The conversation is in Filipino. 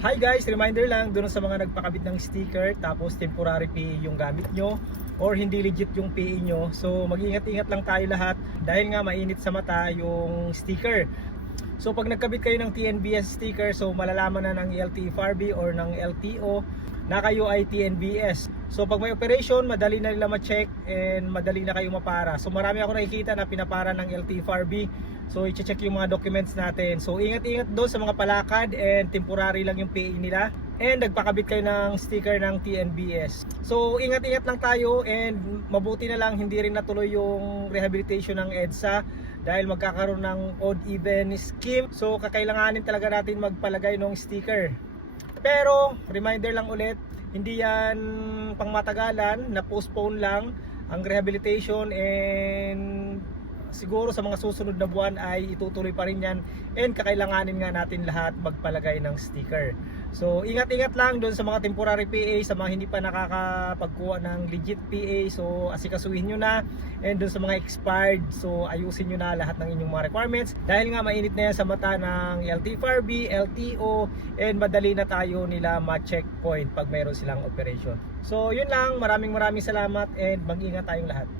Hi guys, reminder lang doon sa mga nagpakabit ng sticker tapos temporary PE yung gamit nyo or hindi legit yung PE nyo. So mag-ingat-ingat lang tayo lahat dahil nga mainit sa mata yung sticker. So pag nagkabit kayo ng TNBS sticker, so malalaman na ng LTE Farby or ng LTO na kayo ay TNBS. So pag may operation, madali na nila ma-check and madali na kayo mapara. So marami ako nakikita na pinapara ng LTE Farby. So i-check yung mga documents natin. So ingat-ingat doon sa mga palakad and temporary lang yung PA nila. And nagpakabit kayo ng sticker ng TNBS. So ingat-ingat lang tayo and mabuti na lang hindi rin natuloy yung rehabilitation ng EDSA dahil magkakaroon ng odd even scheme. So kakailanganin talaga natin magpalagay ng sticker. Pero reminder lang ulit, hindi yan pangmatagalan, na postpone lang ang rehabilitation and siguro sa mga susunod na buwan ay itutuloy pa rin yan and kakailanganin nga natin lahat magpalagay ng sticker. So ingat-ingat lang doon sa mga temporary PA, sa mga hindi pa nakakapagkuha ng legit PA, so asikasuhin nyo na and doon sa mga expired, so ayusin nyo na lahat ng inyong mga requirements dahil nga mainit na yan sa mata ng LT4B, LTO and madali na tayo nila ma-checkpoint pag mayroon silang operation. So yun lang, maraming maraming salamat and mag-ingat tayong lahat.